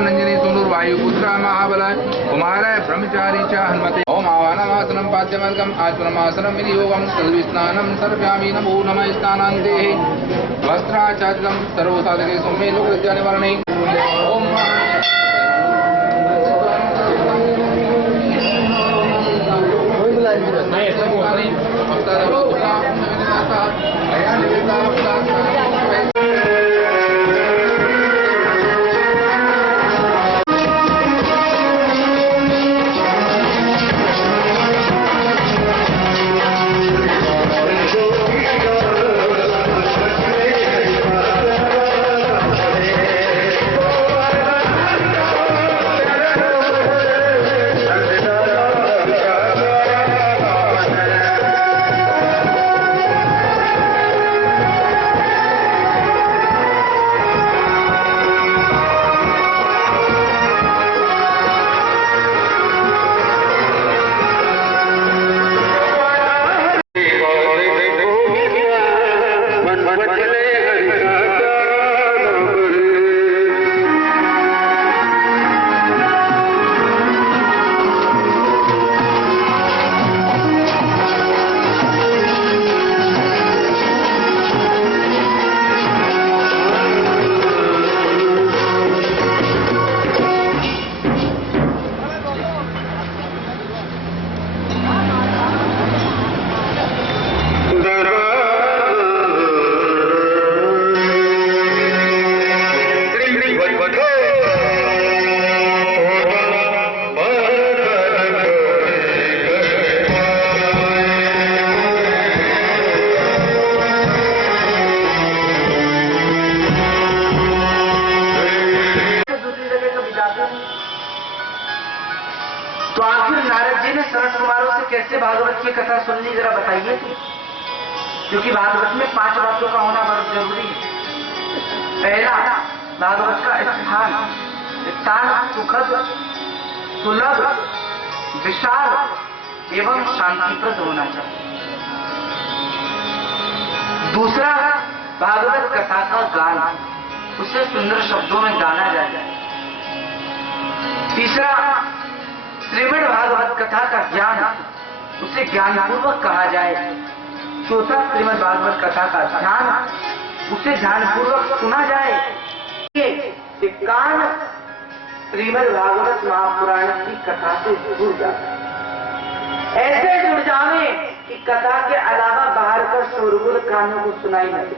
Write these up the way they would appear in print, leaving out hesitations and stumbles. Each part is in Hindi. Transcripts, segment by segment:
नंजनी सुंदुर्वायुपुत्र महाबल कुमार ब्रह्मचारी च हनुमते ओम आवाहनमासनं पाद्यमर्गम आचमनमासनं विनियोगं तद्विस्नानं सर्वयामि नमो नमः स्नानान्ते वस्त्राचार्यं सर्वसाधके सौम्ये लोकविद्यानिवारणे ओम तो आखिर नारद जी ने सरस कुमारों से कैसे भागवत की कथा सुन ली, जरा बताइए। क्योंकि भागवत में 5 बातों का होना बहुत जरूरी है। पहला, भागवत का स्थान सुखद, सुलभ, विशाल एवं शांतिप्रद होना चाहिए। दूसरा, भागवत कथा का गान, उसे सुंदर शब्दों में गाना जाए। तीसरा, श्रीमद् भागवत कथा का ज्ञान, उसे ज्ञानपूर्वक कहा जाए। चौथा, श्रीमद् भागवत कथा का ध्यान, उसे ध्यानपूर्वक सुना जाए। ये कान श्रीमद् भागवत महापुराण की कथा से जुड़ जाए, ऐसे जुड़ जावे कि कथा के अलावा बाहर का शोरगुल कानों को सुनाई न दे।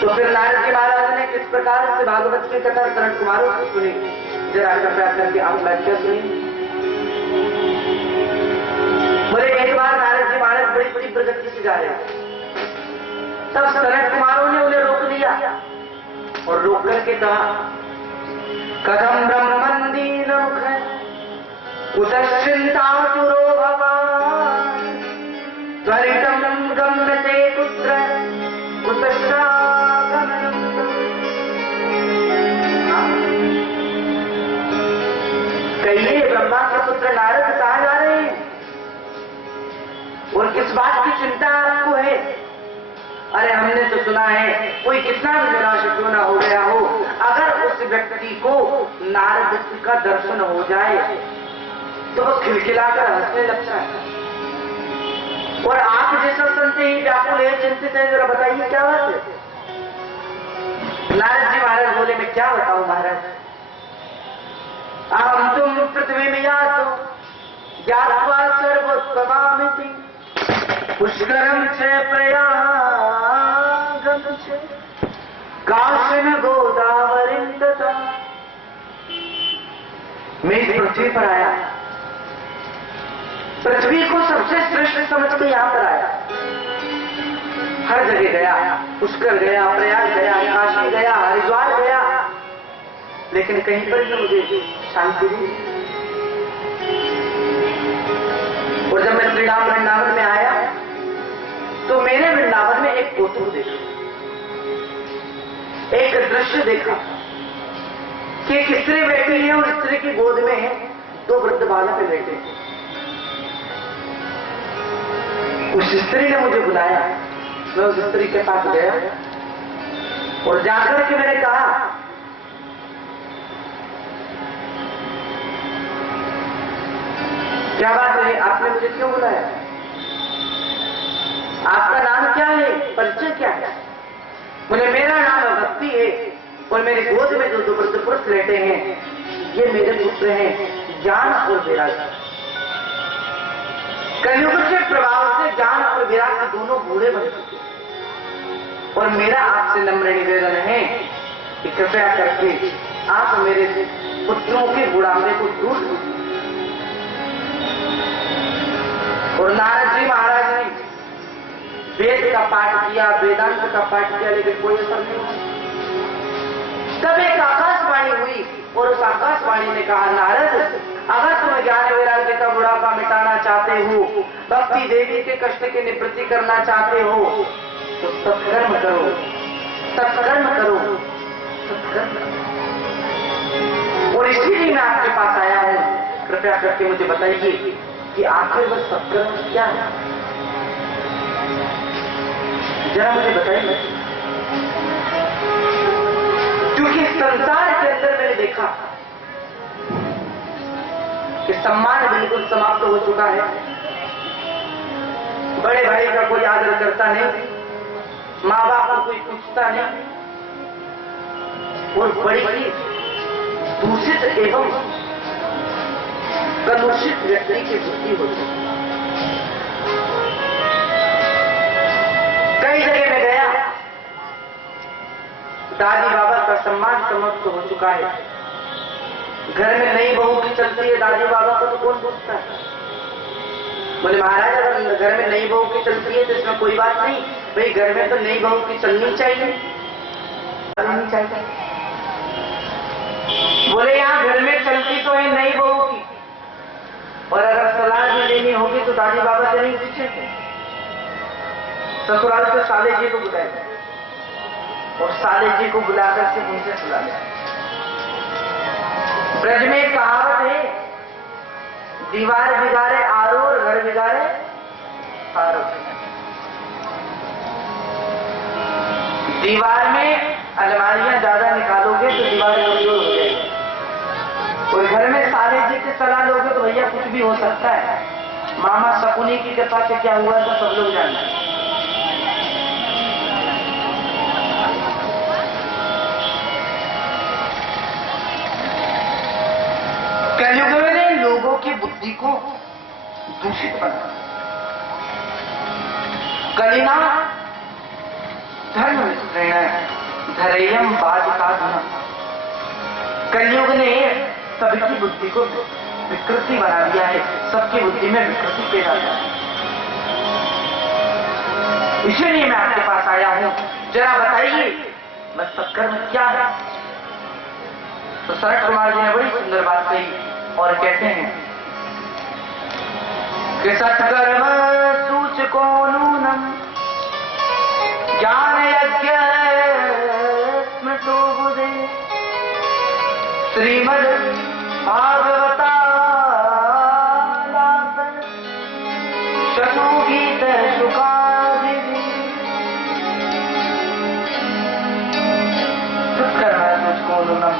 तो फिर नारद जी महाराज ने किस प्रकार से भागवत की कथा सरल कुमारों से सुनी, जरा कृपया करके आप व्याख्या सुनिए। बोले, एक बार नारद जी महाराज बड़ी बड़ी प्रगति से जा रहे हैं। तब सरल कुमारों ने उन्हें रोक लिया और रोक करके कहा, कथम ब्रह्मन् दीन मुख कुतश्चिन्तातुरो भवान् त्वरितं गम्यते कुत्र कुतश्चागमनम्। कहिए, ब्रह्मा के पुत्र नारद कहाँ जा रहे हैं और किस बात की चिंता आपको है? अरे हमने तो सुना है, कोई कितना भी निराश क्यों ना हो गया हो, अगर उस व्यक्ति को नारद का दर्शन हो जाए तो वो खिलखिलाकर हंसने लगता है। और आप जैसा सुनते ही व्याकुल है, चिंतित है, जरा बताइए क्या बात है? नारद जी महाराज बोले, मैं क्या बताऊं महाराज, अहम तुम पृथ्वी में यातो ज्ञात्वा सर्वोत्तमामिति पुष्करम च प्रयागम च काशन गोदावरीं तथा। मैं इस पृथ्वी पर आया, पृथ्वी को सबसे श्रेष्ठ समझ के यहां पर आया। हर जगह गया, पुष्कर गया, प्रयाग गया, काशी गया, हरिद्वार गया, लेकिन कहीं पर भी मुझे शांति नहीं। और जब मैं श्रीराम वृंदावन में आया तो मैंने वृंदावन में एक कौतुक देखा, एक दृश्य देखा कि एक स्त्री बैठी है और स्त्री की गोद में 2 वृद्ध बालक बैठे। उस स्त्री ने मुझे बुलाया, मैं उस स्त्री के पास गया और जाकर के मैंने कहा क्या बात है, आपने मुझे क्यों बुलाया? आपका नाम क्या है, परिचय क्या है? बोले मेरा नाम भक्ति है और मेरे गोद में जो पुरुष लेटे हैं ये मेरे पुत्र हैं ज्ञान और विराग। कलयुग के प्रभाव से ज्ञान और विराग दोनों बूढ़े बन चुके और मेरा आपसे नम्र निवेदन है कि कृपया करके आप मेरे पुत्रों के बुढ़ापे को दूर कीजिए। और नारद जी महाराज ने वेद का पाठ किया, वेदांत का पाठ किया, लेकिन कोई असर नहीं हुआ। तब एक आकाशवाणी हुई और उस आकाशवाणी ने कहा, नारद अगर तुम ज्ञान वैराग्य का बुढ़ापा मिटाना चाहते हो, भक्ति देवी के कष्ट की निवृत्ति करना चाहते हो तो सत्कर्म करो, सत्कर्म करो, सत्कर्म करो। और इसीलिए मैं आपके पास आया हूं, कृपया करके मुझे बताइए कि आखिर वह सत्कर्म क्या है, जरा मुझे बताइए। क्योंकि संसार के अंदर मैंने देखा कि सम्मान बिल्कुल समाप्त हो चुका है। बड़े भाई का कोई आदर करता नहीं, माँ बाप को कोई पूछता नहीं, और बड़ी दूषित एवं कलुषित व्यक्ति की बुद्धि होती है। कई जगह में गया, दादी बाबा का सम्मान समाप्त हो चुका है। घर में नई बहू की चलती है, दादी बाबा को तो कौन पूछता है? बोले महाराज अगर घर में नई बहू की चलती है तो इसमें कोई बात नहीं, भाई घर में तो नई बहू की चलनी चाहिए, चलनी चाहिए। बोले यहाँ घर में चलती तो है नई बहू की, और अगर सलाह में लेनी होगी तो दादी बाबा से नहीं पूछेंगे, ससुराल से साले जी को बुलाए और साले जी को बुलाकर के उनसे सुला ले। ब्रज में एक कहावत है, दीवार बिगाड़े आरो और घर बिगाड़े आरो। दीवार में अलमारियां ज्यादा निकालोगे तो दीवार कमजोर हो जाएगी, और घर में साले जी से सलाह लोगे तो भैया कुछ भी हो सकता है। मामा शकुनी की कृपा से क्या हुआ था सब लोग जानते हैं। कलयुग ने लोगों की बुद्धि को दूषित बना। कलिना धर्म धरेयम बाधिका धन। कलयुग ने सभी की बुद्धि को विकृति बना दिया है, सबकी बुद्धि में विकृति पैदा किया है। इसलिए मैं आपके पास आया हूं, जरा बताइए मैं सत्कर्म क्या है? तो शरद कुमार जी ने बड़ी सुंदर बात कही और कहते हैं कि सत्कर्म सूचको नूनम ज्ञान यज्ञ स्मृतो बुधे श्रीमद् भागवता शतुगीत शुकादि। सत्कर्म सूचको नूनम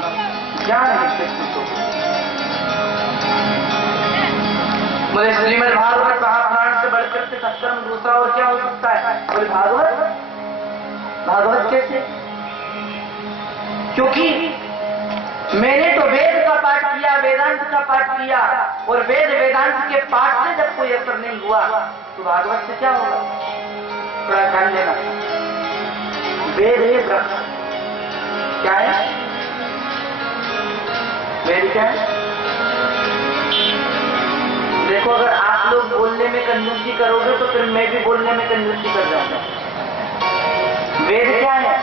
ज्ञान यज्ञ स्मृतो बुधे। मुझे श्रीमद् भागवत महापुराण से बढ़कर के सत्कर्म दूसरा और क्या हो सकता है? बोले भागवत, भागवत कैसे? क्योंकि मैंने तो वेद का पाठ किया, वेदांत का पाठ किया, और वेद वेदांत के पाठ से जब कोई असर नहीं हुआ तो भागवत से क्या होगा? थोड़ा ध्यान देना। वेद है वृक्ष, क्या है? वेद क्या है? देखो अगर आप लोग बोलने में कंजूसी करोगे तो फिर मैं भी बोलने में कंजूसी कर जाऊंगा। वेद क्या है?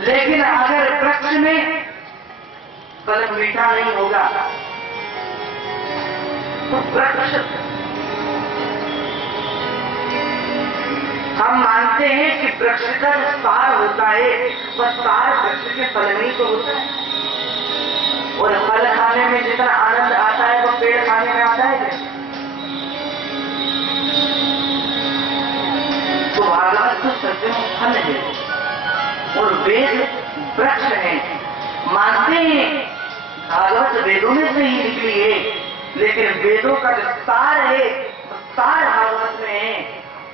लेकिन अगर वृक्ष में फल मीठा नहीं होगा तो वृक्ष, हम मानते हैं कि वृक्ष का जो सार होता है वह सार वृक्ष के फल में ही तो होता है, और फल खाने में जितना आनंद आता है वो पेड़ खाने में आता है। तो भागवत तो सत्य फल है और वेद वृक्ष है। मानते हैं भागवत वेदों में से ही निकली है, लेकिन वेदों का जो सार है, सार भागवत में है।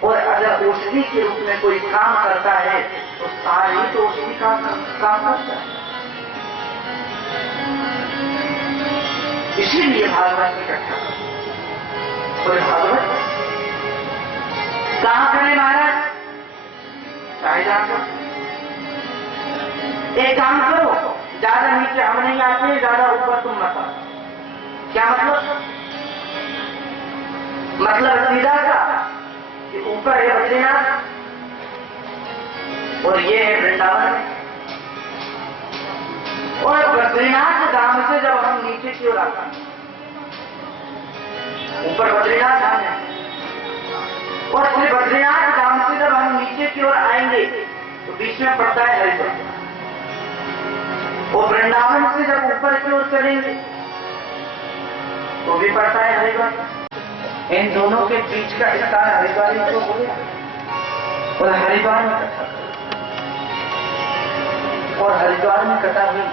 और अगर औषधि के रूप में कोई काम करता है तो सार ही तो औषधि का काम करता है। इसीलिए भागवत की कथा। और भागवत कहां करें महाराज? चाहे जाकर एक काम करो, ज्यादा नीचे हम नहीं आते, ज्यादा ऊपर तुम मत आओ। क्या मतलब? मतलब सीधा सा कि ऊपर है बद्रीनाथ और ये है वृंदावन। और बद्रीनाथ धाम से जब हम नीचे की ओर आते हैं, ऊपर बद्रीनाथ धाम है, और फिर बद्रीनाथ धाम से जब हम नीचे की ओर आएंगे तो बीच में पड़ता है हरिद्वार। और वृंदावन से जब ऊपर की ओर चलेंगे तो भी पड़ता है हरिद्वार। इन दोनों के बीच का स्थान हरिद्वार ही तो हो गया। और हरिद्वार में कथा, और हरिद्वार में कथा हुई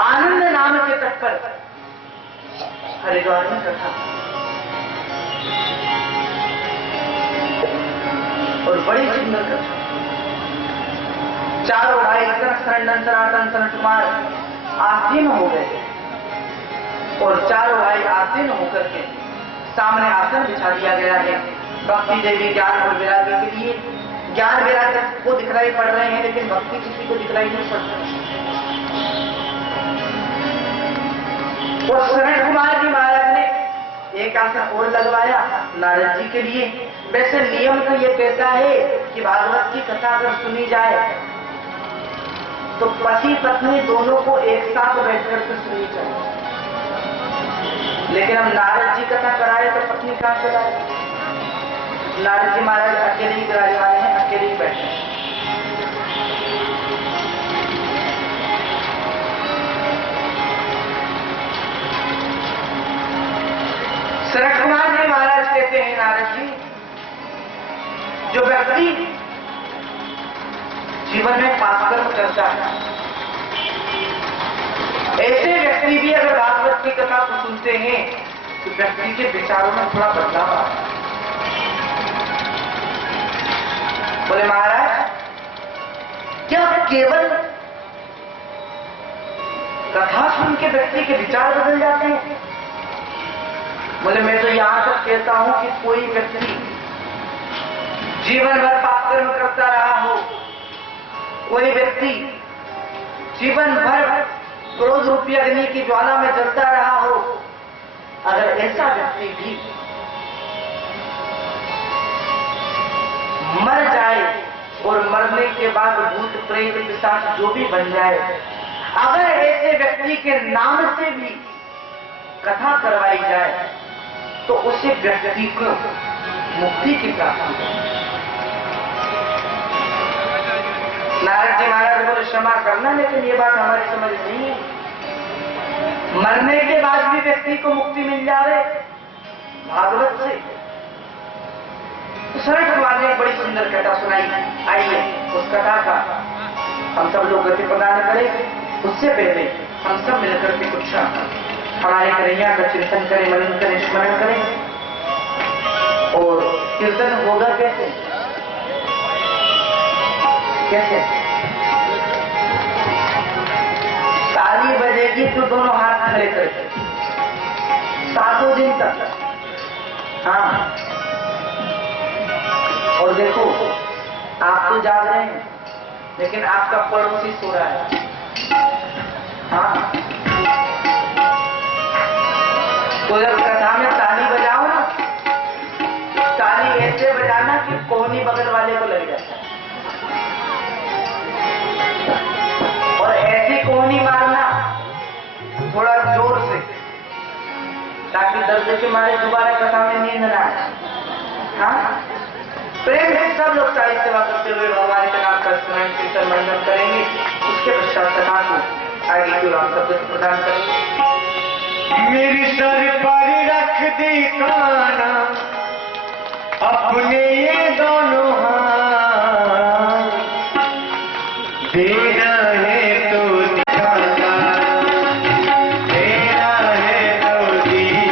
आनंद नाम के तट पर। हरिद्वार में कथा और बड़ी सुंदर कथा। चारों भाई सनातन सनातन कुमार आसीन हो गए और चारों भाई आसीन होकर के सामने आसन बिछा दिया गया है। भक्ति देवी ज्ञान और वैराग्य के लिए ज्ञान वैराग्य को दिखलाई पड़ रहे हैं, लेकिन भक्ति किसी को दिखलाई नहीं पड़ रही। और शरण कुमार जी महाराज ने एक आसन और लगवाया नारद जी के लिए। वैसे नियम तो ये कहता है कि भागवत की कथा अगर सुनी जाए तो पति पत्नी दोनों को एक साथ बैठकर के सुनी चाहिए। लेकिन हम नारद जी कथा कराए तो पत्नी कहां कराए? नारद जी महाराज अकेले ही कराने वाले हैं, अकेले ही बैठे। शरद कुमार जी महाराज कहते हैं, नारद जी, जो व्यक्ति जीवन में पाप कर्म करता है, ऐसे व्यक्ति भी अगर भागवत की कथा को सुनते हैं तो व्यक्ति के विचारों में थोड़ा बदलाव आता है। बोले महाराज, क्या केवल कथा सुन के व्यक्ति के विचार बदल जाते हैं? बोले मैं तो यहां तक कहता हूं कि कोई व्यक्ति जीवन भर पाप कर्म करता रहा हो, कोई व्यक्ति जीवन भर क्रोध रूपी अग्नि की ज्वाला में जलता रहा हो, अगर ऐसा व्यक्ति भी मर जाए और मरने के बाद भूत प्रेत पिशाच जो भी बन जाए, अगर ऐसे व्यक्ति के नाम से भी कथा करवाई जाए तो उसे व्यक्ति को मुक्ति की प्राप्ति है। नारद जी महाराज बोले क्षमा करना, लेकिन ये बात हमारी समझ नहीं है। मरने के बाद भी व्यक्ति को मुक्ति मिल जाए भागवत से। तो शरद कुमार ने एक बड़ी सुंदर कथा सुनाई। आइए उस कथा का हम सब लोग गति प्रदान करें। उससे पहले हम सब मिलकर के कुछ हमारे कन्हैया का चिंतन करें, मनन करें, स्मरण करें। और कीर्तन होगा कैसे? कैसे? ताली बजेगी तो दोनों हाथ खड़े करके 7 दिन तक। हाँ, और देखो आप तो जाग रहे हैं लेकिन आपका पड़ोसी सो रहा है। हाँ, तो जब कथा में ताली बजाओ ना, ताली ऐसे बजाना कि कोहनी बगल वाले को लग जाता है, और ऐसी कोहनी मारना थोड़ा जोर से, ताकि दर्द के मारे दोबारा कथा में नींद ना आए। हाँ, प्रेम से सब लोग ताली सेवा करते हुए भगवान के नाम का स्मरण कीर्तन मंडन करेंगे। उसके पश्चात कथा को आगे की राम शब्द प्रदान करेंगे। मेरी सर पर रख दी काना अपने ये दोनों हाथ, देना है तो दिखाना, देना है तो दिया।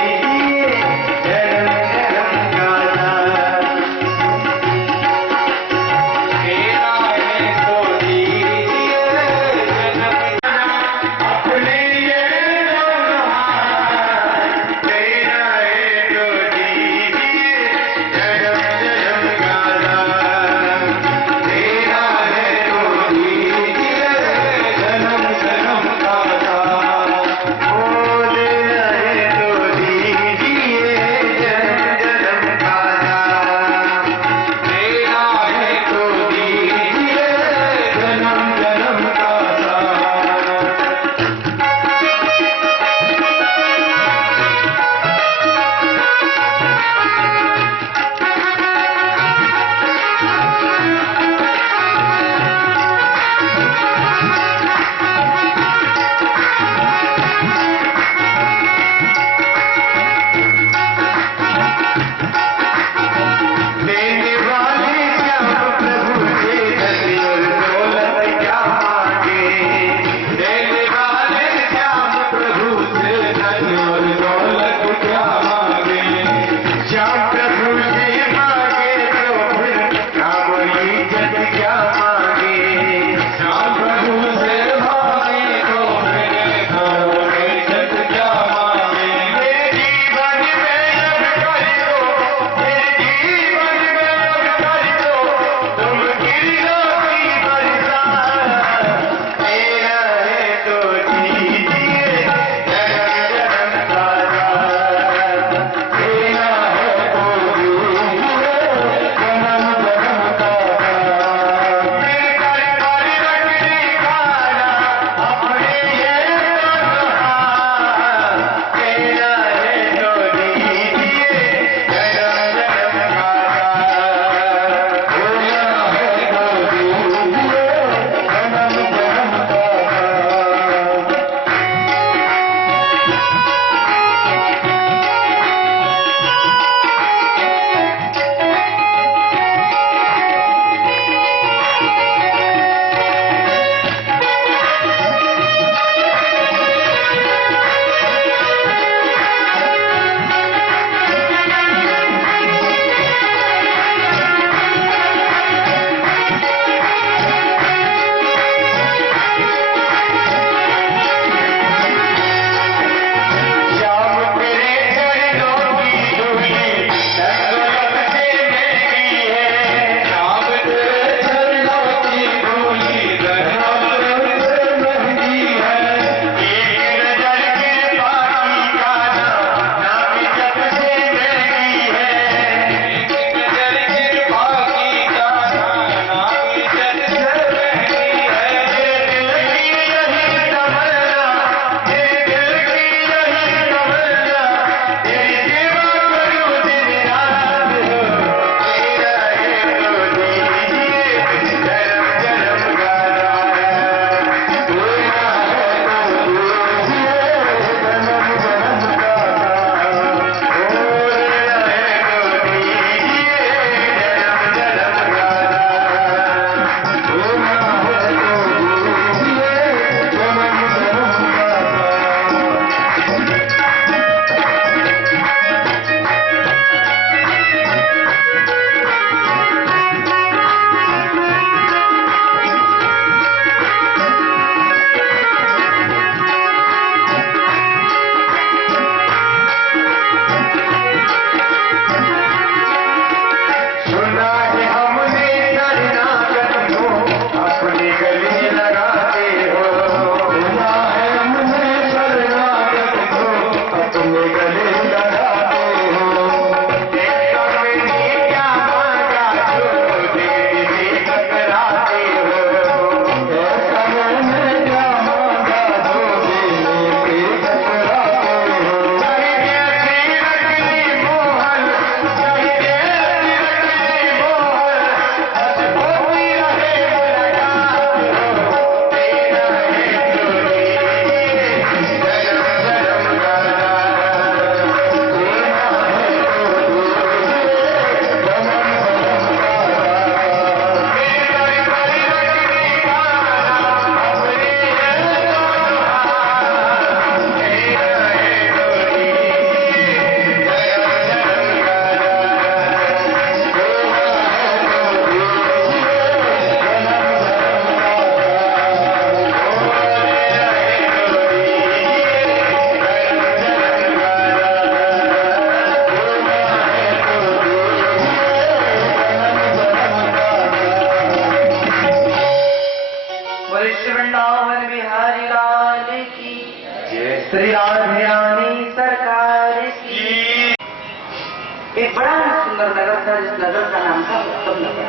बड़ा ही सुंदर नगर था, जिस नगर का नाम था उत्तम नगर।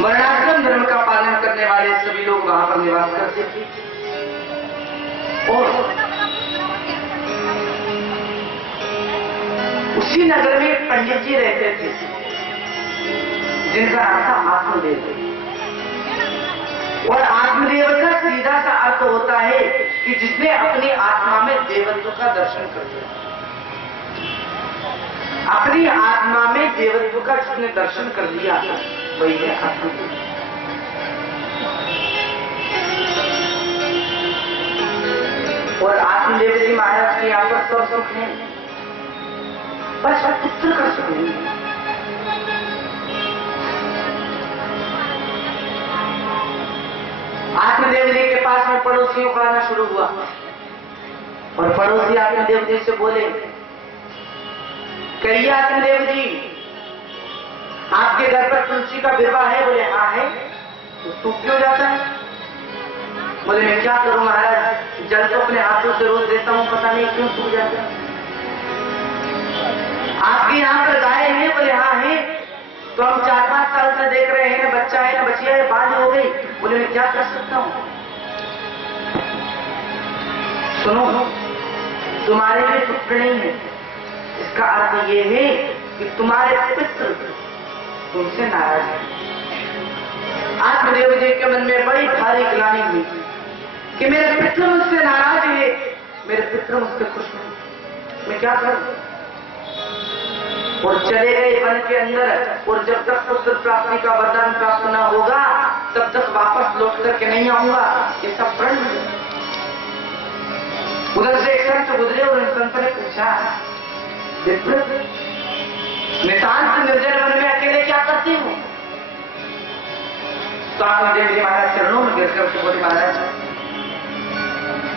वर्णाश्रम धर्म का पालन करने वाले सभी लोग वहां पर निवास करते थे। और उसी नगर में एक पंडित जी रहते थे, जिनका नाम था आत्मदेव। और आत्मदेव का सीधा सा अर्थ होता है कि जिसने अपनी आत्मा में देवत्व का दर्शन कर लिया। अपनी आत्मा में देवत्व का जिसने दर्शन कर लिया वही है आत्मदेव। और आत्मदेव जी महाराज के यहाँ पर सब सुख है, बस पुत्र का सुख नहीं है। आत्मदेव जी के पास में पड़ोसियों का आना शुरू हुआ और पड़ोसी आत्मदेव जी से बोले, कहिए आत्मदेव जी, आपके घर पर तुलसी का विवाह है? बोले हाँ है। तो सूख क्यों जाता है? बोले मैं क्या करूं महाराज, जल तो अपने हाथों से रोज देता हूं, पता नहीं क्यों सूख जाता है। आपके यहाँ पर गाय है? बोले हाँ है। तो हम 4-5 साल से देख रहे हैं, बच्चा है ना बचिया है, बाल हो गई। बोले मैं क्या कर सकता हूं? सुनो, तुम्हारे लिए पुत्र नहीं है, इसका अर्थ ये है कि तुम्हारे पितृ तुमसे नाराज है। आत्मदेव जी के मन में बड़ी भारी ग्लानि हुई कि मेरे पितृ मुझसे नाराज है, मेरे पितृ मुझसे खुश नहीं, मैं क्या करूं? और चले गए वन के अंदर। और जब तक पुत्र प्राप्ति का वरदान प्राप्त न होगा तब तक वापस लौट करके नहीं आऊंगा, ये सब प्रण है। उधर से एक संत गुजरे और संत ने पूछा, नितांत निर्जन वन में अकेले क्या करते हो? तो आत्मदेव जी महाराज चरणों में गिर कर बोले, महाराज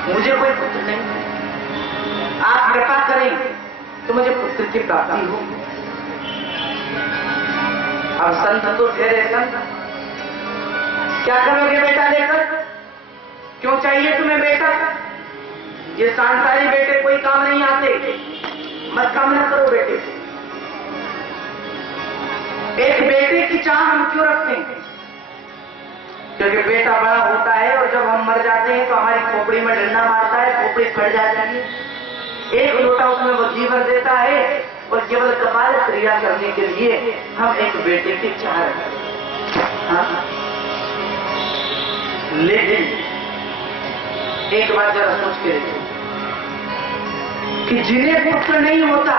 मुझे कोई पुत्र नहीं, आप कृपा करें तो मुझे पुत्र की प्राप्ति हो। अब संत तो ठहरे, संत क्या करोगे बेटा लेकर? क्यों चाहिए तुम्हें बेटा? ये सांसारी बेटे कोई काम नहीं आते, मत कामना करो बेटे। एक बेटे की चाह हम क्यों रखते हैं? क्योंकि बेटा बड़ा होता है और जब हम मर जाते हैं तो हमारी खोपड़ी में डंडा मारता है, खोपड़ी फट जाती है, एक लोटा उसमें वो जीवन देता है और केवल कपाल क्रिया करने के लिए हम एक बेटे की चाह रखते हैं। लेकिन एक बात जरा सोच के देखो कि जिन्हें पुत्र नहीं होता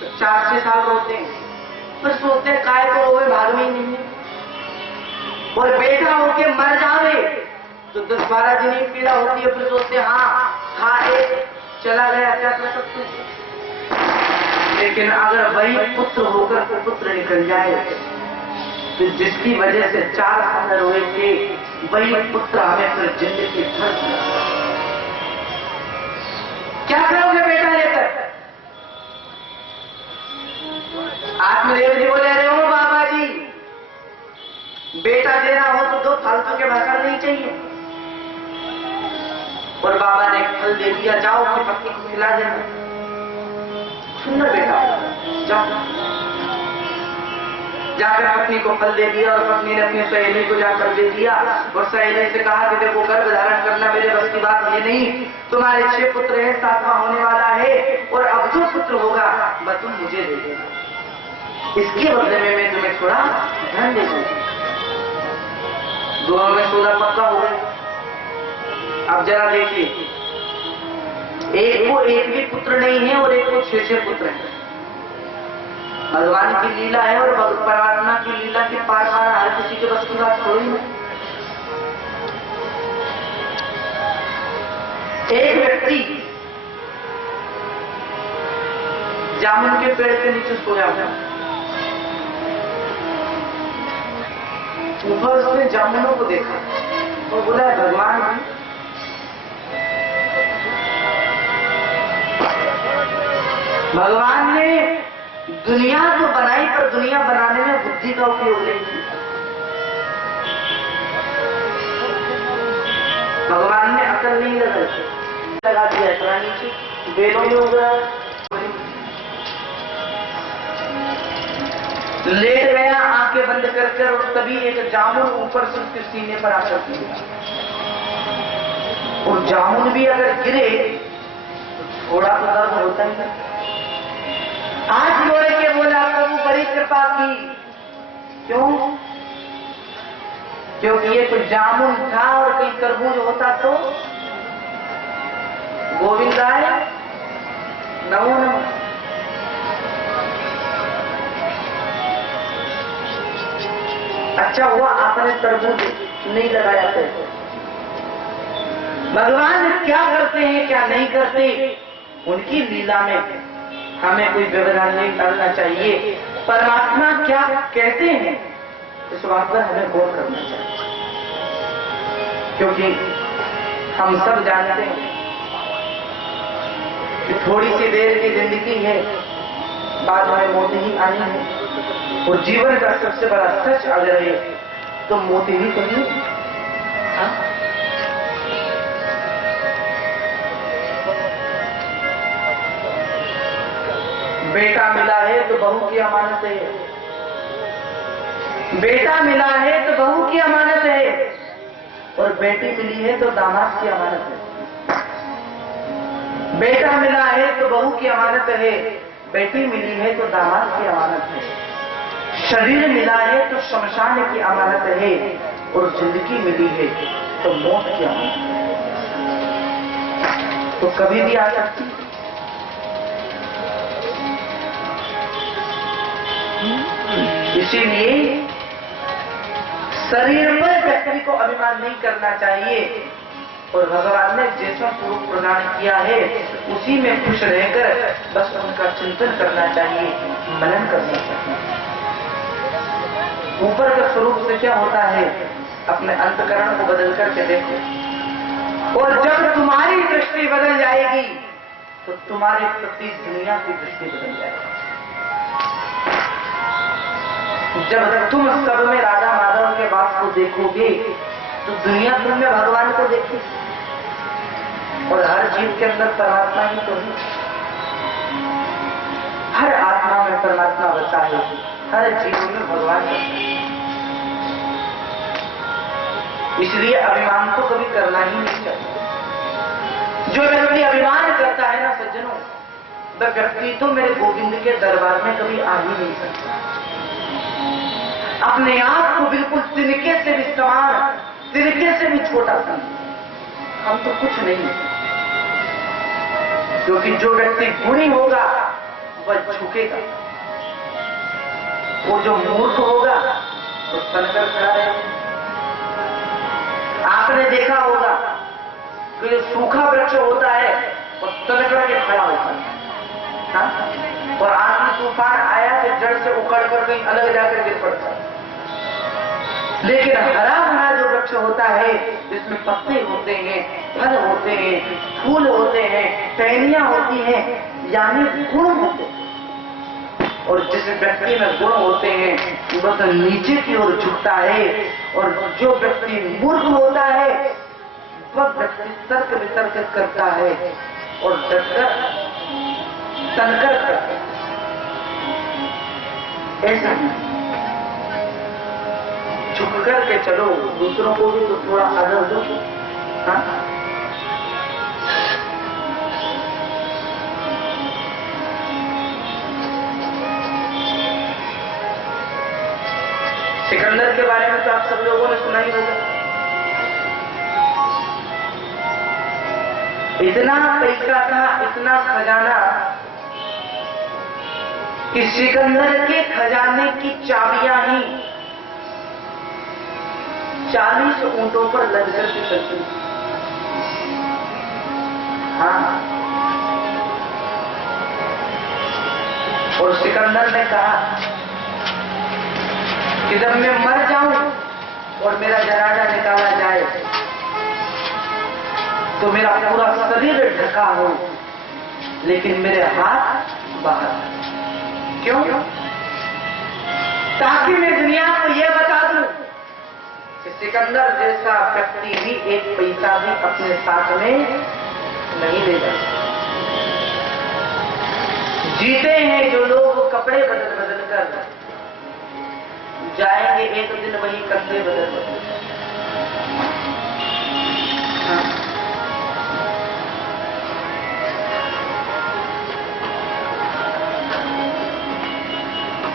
तो 4-6 साल रोते हैं, फिर सोचते काय को रोवे, भाग में ही नहीं है। और बेटा होके मर जावे तो 10-12 दिन ही पीड़ा होती है, फिर सोचते हाँ खाए चला गया, क्या कर सकते हैं। लेकिन अगर वही पुत्र होकर पुत्र निकल जाए तो जिसकी वजह से 4 साल रोए थे वही पुत्र हमें फिर जिंदगी भर क्या करोगे बेटा लेकर? आत्मदेव जी बोले, अरे ओ बाबा जी, बेटा देना हो तो 2 फालतू के भाषण नहीं चाहिए। और बाबा ने फल दे दिया, जाओ अपनी पत्नी को खिला देना। सुंदर बेटा, जाओ। जाकर पत्नी को फल दे दिया और पत्नी ने अपनी सहेली को जाकर दे दिया और सहेली से कहा कि देखो गर्भ धारण करना मेरे बस की बात ये नहीं, तुम्हारे 6 पुत्र हैं, 7वां होने वाला है और अब जो पुत्र होगा बस तुम मुझे दे देना, इसके बदले में मैं तुम्हें थोड़ा धन दे दूंगा। दोनों में सौदा पक्का हो गया। अब जरा देखिए, एक को एक भी पुत्र नहीं है और एक को 6 पुत्र हैं। भगवान की लीला है और परमात्मा की लीला के पार पाना हर किसी के बस की बात थोड़ी है। एक व्यक्ति जामुन के पेड़ के नीचे सोया हुआ, ऊपर उसने जामुनों को देखा और बोला, भगवान भगवान ने दुनिया तो बनाई पर दुनिया बनाने में बुद्धि का उपयोग नहीं किया। भगवान ने अकल नहीं लगा दिया, इतना नीचे बेलों में उगा। लेट गया आंखें बंद कर और तभी एक जामुन ऊपर से उसके सीने पर आकर गिरा। और जामुन भी अगर गिरे तो थोड़ा तो दर्द होता ही है। हाथ जोड़ के बोला प्रभु बड़ी कृपा की। क्यों? क्योंकि ये तो जामुन था और कहीं तरबूज होता तो गोविंदाय नमो नमः। अच्छा हुआ आपने तरबूज नहीं लगाया थे। भगवान क्या करते हैं क्या नहीं करते उनकी लीला में हमें कोई व्यवधान नहीं डालना चाहिए। परमात्मा क्या कहते हैं इस बात पर हमें गौर करना चाहिए, क्योंकि हम सब जानते हैं कि थोड़ी सी देर की जिंदगी है, बाद में मौत ही आनी है। और जीवन का सबसे बड़ा सच अगर है तो मौत ही तो नहीं। हाँ? बेटा मिला है तो बहू की अमानत है, बेटा मिला है तो बहू की अमानत है, और बेटी मिली है तो दामाद की अमानत है। बेटा मिला है तो बहू की अमानत है, बेटी मिली है तो दामाद की अमानत है। शरीर मिला है तो शमशान की अमानत है, और जिंदगी मिली है तो मौत की अमानत है। तो कभी भी आ सकती है। इसीलिए शरीर पर व्यक्ति को अभिमान नहीं करना चाहिए, और भगवान ने जैसा स्वरूप प्रदान किया है उसी में खुश रहकर बस उनका चिंतन करना चाहिए, मनन करना चाहिए। ऊपर के स्वरूप से क्या होता है, अपने अंतकरण को बदल करके देखो, और जब तुम्हारी दृष्टि बदल जाएगी तो तुम्हारे प्रति दुनिया की दृष्टि बदल जाएगी। जब तुम सब में राधा माधव के वास को देखोगे तो दुनिया तुम में भगवान को देखेगी, और हर जीव के अंदर परमात्मा ही तो है। हर आत्मा में परमात्मा बसा है, हर जीव में भगवान बसा है। इसलिए अभिमान तो कभी करना ही नहीं चाहिए। जो व्यक्ति अभिमान करता है ना सज्जनों, वह व्यक्ति तो मेरे गोविंद के दरबार में कभी आ ही नहीं सकता। अपने आप को बिल्कुल तिनके से भी समान, तिनके से भी छोटा समझे, हम तो कुछ नहीं। क्योंकि जो व्यक्ति गुणी होगा वह झुकेगा, वो जो मूर्ख होगा तो तनकर खड़ा रहेगा। आपने देखा होगा कि जो सूखा वृक्ष होता है वो तनकर के खड़ा होता है, और आंधी तूफान आया तो जड़ से उखड़ कर कहीं अलग जाकर गिर पड़ता है। लेकिन हरा भरा जो वृक्ष होता है जिसमें पत्ते होते हैं, फल होते हैं, फूल होते हैं, टहनियां होती हैं, यानी गुण होते हैं, और जिस व्यक्ति में गुण होते हैं वह तो नीचे की ओर झुकता है, और जो व्यक्ति मूर्ख होता है वह व्यक्ति तर्क वितर्क करता है और डरकर तनकर करता है। ऐसा नहीं, झुक करके चलो, दूसरों को भी तो थोड़ा आदर दो। हाँ? सिकंदर के बारे में तो आप सब लोगों ने सुना ही होगा। इतना पैसा था, इतना खजाना कि सिकंदर के खजाने की चाबियां ही 40 ऊंटों पर लग करके चलती। हाँ, और सिकंदर ने कहा कि जब मैं मर जाऊं और मेरा जनाजा निकाला जाए तो मेरा पूरा शरीर ढका हो, लेकिन मेरे हाथ बाहर। क्यों? ताकि मैं दुनिया को यह बता दूं कि सिकंदर जैसा व्यक्ति भी एक पैसा भी अपने साथ में नहीं ले जाता। जीते हैं जो लोग कपड़े बदल बदल कर, जाएंगे एक दिन वही कंधे बदल बदल।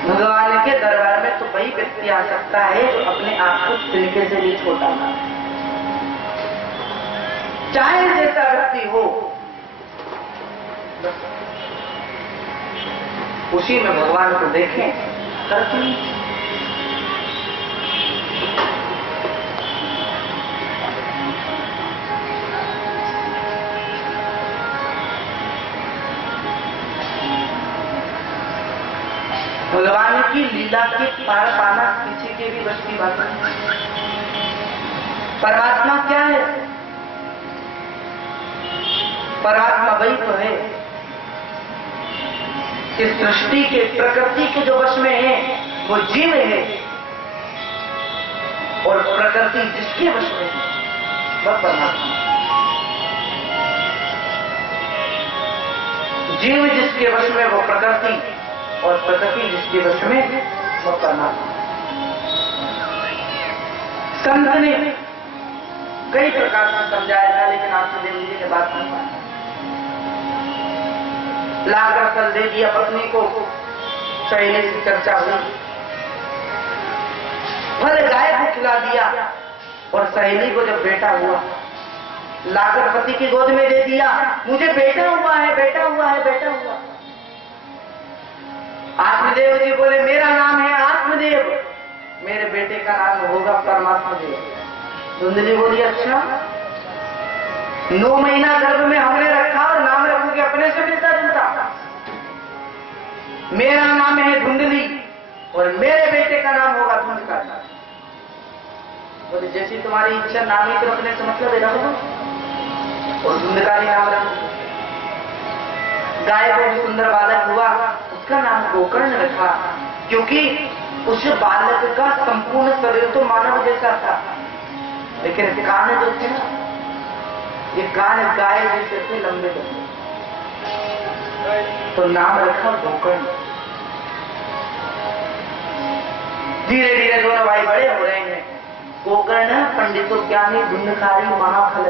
भगवान के दरबार में तो वही व्यक्ति आ सकता है जो अपने आप को तिनके से भी छोटा ना, चाहे जैसा व्यक्ति हो, उसी में भगवान को देखें करती। भगवान की लीला के पार पाना किसी के भी वश की बात नहीं। परमात्मा क्या है? परमात्मा वही तो है कि सृष्टि के प्रकृति के जो वश में है वो जीव है, और प्रकृति जिसके वश में है वह परमात्मा। जीव जिसके वश में वो प्रकृति, और प्रकृति जिसके वश में वो परमात्मा। संत ने कई प्रकार से समझाया था, लेकिन आत्मदेव जी ने बात नहीं मानी। लाकर फल दे दिया पत्नी को, सहेली से चर्चा हुई, फल गाय को खिला दिया, और सहेली को जब बेटा हुआ लाकर पति की गोद में दे दिया, मुझे बेटा हुआ है, बेटा हुआ है, बेटा हुआ। आत्मदेव जी बोले मेरा नाम है आत्मदेव, मेरे बेटे का नाम होगा परमात्मा देव। धुंधली बोली अच्छा, 9 महीना गर्भ में हमने रखा और नाम रखोगे अपने से मिलता जुलता। मेरा नाम है धुंधली और मेरे बेटे का नाम होगा धुंधकार। बोले जैसी तुम्हारी इच्छा, नाम ही तो रखने से मतलब है रखो, और धुंधकारी नाम रखो। गाय को भी सुंदर बालक हुआ, उसका नाम गोकर्ण रखा, क्योंकि उस बालक का संपूर्ण शरीर तो मानव जैसा था, लेकिन कान जो थे ना, ये कान गाय जैसे थे, लंबे लंबे, तो नाम रखा गोकर्ण। धीरे धीरे दोनों भाई बड़े हो रहे हैं। गोकर्ण पंडितों ज्ञानी धुंधकारी महाखल।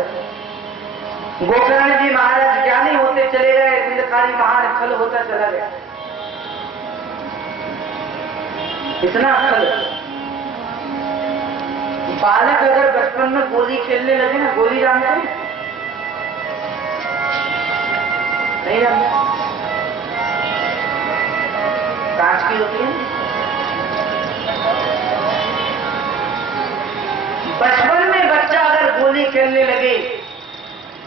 गोकर्ण जी महाराज ज्ञानी होते चले गए, धुंधकारी महान खल होता चला गया। इतना खल, बालक अगर बचपन में गोली खेलने लगे ना, गोली जानते हैं? नहीं जानते? कांच की होती है। बचपन में बच्चा अगर गोली खेलने लगे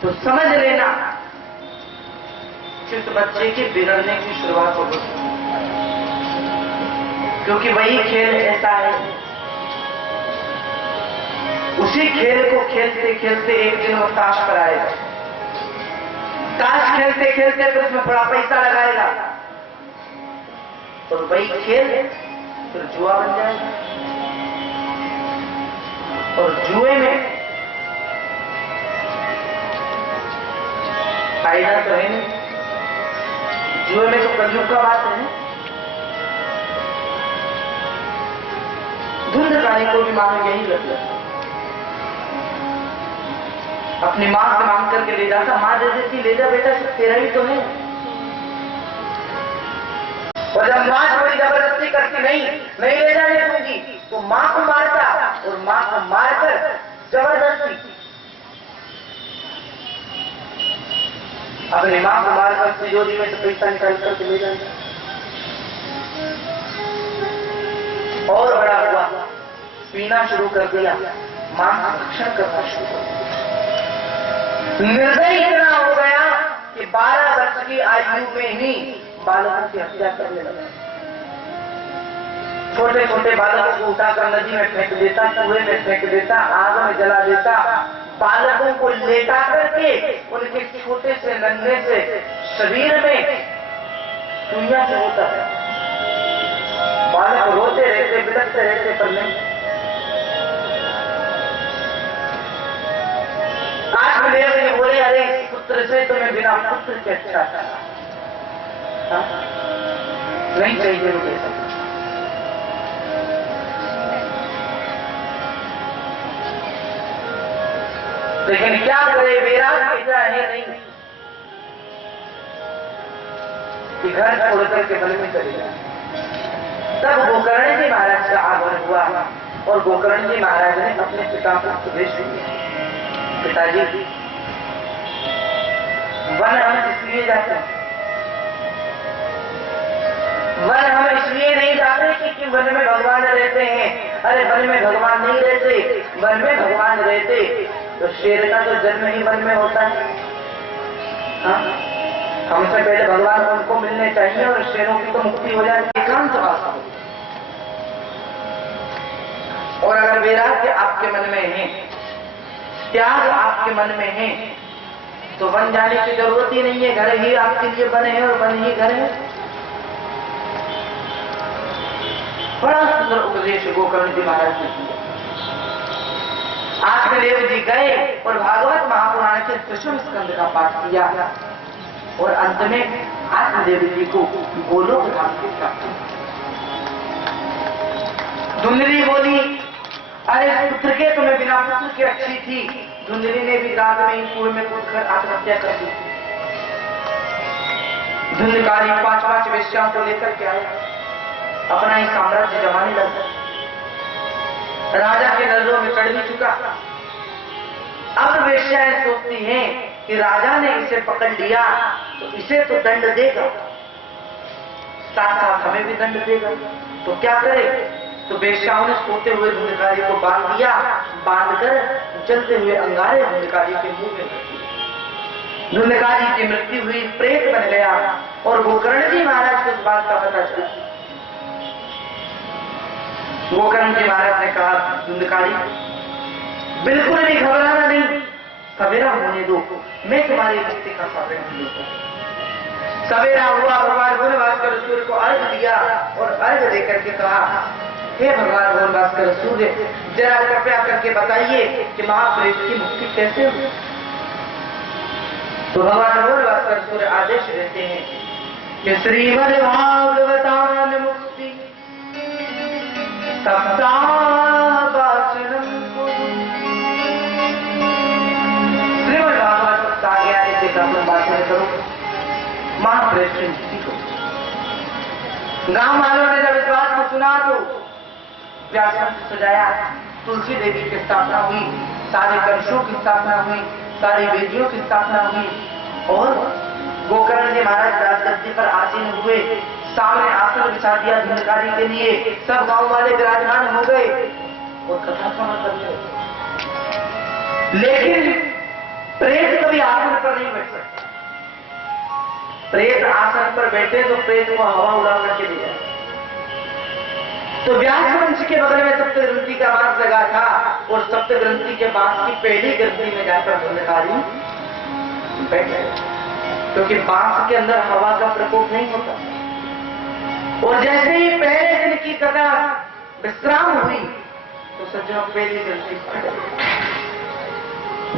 तो समझ लेना कि उस बच्चे के बिगड़ने की शुरुआत हो गई, क्योंकि वही खेल ऐसा है। उसी खेल को खेलते खेलते एक दिन वो ताश पर आएगा, ताश खेलते खेलते फिर उसमें बड़ा पैसा लगाएगा, तो वही खेल फिर जुआ बन जाएगा, और जुए में फायदा तो है नहीं, जुए में तो कलयुग का बात है। धुंधकारी को भी मानो यही लग लगा, अपनी मां से मांग करके ले जाता, मां दे देती, ले जा बेटा तेरा ही तो है। और जब मां थोड़ी जबरदस्ती करती, नहीं ले जाने दूंगी, तो मां को मारता, और मां को मारकर जबरदस्ती अपनी मां को मारकर तिजोरी में से पैसा निकाल करके ले जाता। और बड़ा हुआ, पीना शुरू कर दिया, मां का रक्षण करना शुरू कर दिया। निर्दयी इतना हो गया कि 12 वर्ष की आयु में ही बालकों की हत्या करने लगा। छोटे छोटे बालकों को उठाकर नदी में फेंक देता, कुएं में फेंक देता, आग में जला देता। बालकों को लेटा करके उनके छोटे से नन्हे से शरीर में सुइयां से होता है। बालक रोते रहते, बिलखते रहते, पर नहीं। आत्मदेव जी बोले अरे पुत्र से तो मैं बिना पुत्र के अच्छा था, नहीं चाहिए मुझे सब। लेकिन क्या करे, वैराग ऐसा है नहीं कि घर छोड़कर के वन में चले जाए। तब गोकर्ण जी महाराज का आगमन हुआ और गोकर्ण जी महाराज ने अपने पिता को उपदेश दिया, पिताजी वन हम इसलिए जाते हैं, वन हम इसलिए नहीं जाते कि वन में भगवान रहते हैं। अरे वन में भगवान नहीं रहते, वन में भगवान रहते तो शेर का तो जन्म ही वन में होता है। हाँ? हमसे पहले भगवान उनको मिलने चाहिए और शेरों की तो मुक्ति हो जाए, एकांत वास। और अगर वैराग्य आपके मन में है, त्याग आपके मन में है, तो वन जाने की जरूरत ही नहीं है। घर ही आपके लिए बने हैं और वन ही घर है। बड़ा सुंदर उपदेश गोकर्ण जी महाराज ने किया। आत्मदेव जी गए और भागवत महापुराण के 10वें स्कंद का पाठ किया और अंत में आत्मदेव जी को गोलोक धाम की प्राप्ति। धुंधली बोली, अरे पुत्र के तुम्हें बिना पुत्र के अच्छी थी। धुंधली ने भी रात में ही कुएं में कूदकर आत्महत्या कर दी। धुंधकारी 5 वेश्याओं को लेकर के आया, अपना ही साम्राज्य जमाने लगा। राजा के नजरों में चढ़ भी चुका। अब वेश्याएं सोचती हैं कि राजा ने इसे पकड़ लिया तो इसे तो दंड देगा, साथ साथ हमें भी दंड देगा, तो क्या करे। तो वेश्याओं ने सोते हुए धुंधकारी को बांध दिया, बांधकर जलते हुए अंगारे धुंधकारी के मुंह में रख दिए। धुंधकारी की मृत्यु हुई, प्रेत बन गया और गोकर्ण जी महाराज को इस बात का पता चला। गोकर्ण जी महाराज ने कहा, धुंधकारी बिल्कुल भी घबराना नहीं, सवेरा होने दो, मैं तुम्हारी मुक्ति का साधन दूंगा। सवेरा हुआ, भगवान भोलेभास्कर सूर्य को अर्घ दिया और अर्घ देकर के कहा, हे भगवान भोलेभास्कर सूर्य, जरा कृपया करके बताइए कि महाप्रेत की मुक्ति कैसे हो। तो भगवान भोलेभास्कर सूर्य आदेश देते हैं कि श्रीमद् भागवतान मुक्ति सप्ताहवाचनम कुरु। श्रीमद् भागवत सप्ताह के का वाचन करो, महाप्रेत की मुक्ति हो। गांव वालों ने जब इस बात को सुना तो व्यास मंच सजाया, तुलसी देवी की स्थापना हुई, सारे कलशों की स्थापना हुई, सारी वेदियों की स्थापना हुई और गोकर्ण जी महाराज राजगद्दी पर आसीन हुए। सामने आसन बिछा दिया धुंधकारी के लिए, सब गांव वाले विराजमान हो गए और कथा श्रवण करते। लेकिन प्रेत कभी आसन पर नहीं बैठ सकते। प्रेत आसन पर बैठे तो प्रेत को हवा उड़ा करके ले जाए। तो व्यास मंच के बगल में सप्त ग्रंथि का बांस लगा था और सप्त ग्रंथि के बांस की पहली ग्रंथि में जाकर धुंधकारी बैठ गए, क्योंकि बांस के अंदर हवा का प्रकोप नहीं होता। और जैसे ही पहले दिन की कथा विश्राम हुई तो सज्जनों पहली ग्रंथि फट गई,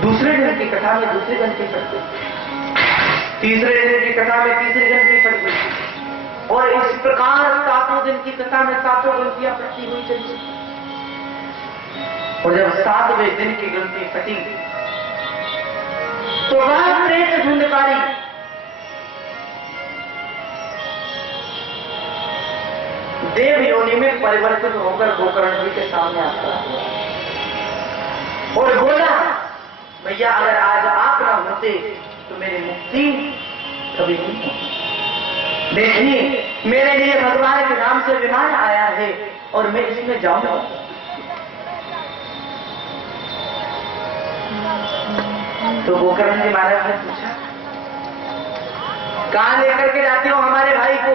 दूसरे दिन की कथा में दूसरी ग्रंथि फट गई, तीसरे दिन की कथा में तीसरी ग्रंथि फट गई और इस प्रकार 7 दिन की कथा में 7 ग्रंथियां फटती हुई चली। और जब 7वें दिन की ग्रंथि फटी तो वह प्रेत धुंधकारी देव योनि में परिवर्तित होकर गोकर्ण जी के सामने आता और बोला, भैया अगर आज आप न होते तो मेरी मुक्ति कभी नहीं होती। देखिए, मेरे लिए भगवान के नाम से विमान आया है और मैं इसमें जाऊंगा। तो गोकर्ण जी महाराज ने पूछा, कहां लेकर के जाते हो हमारे भाई को?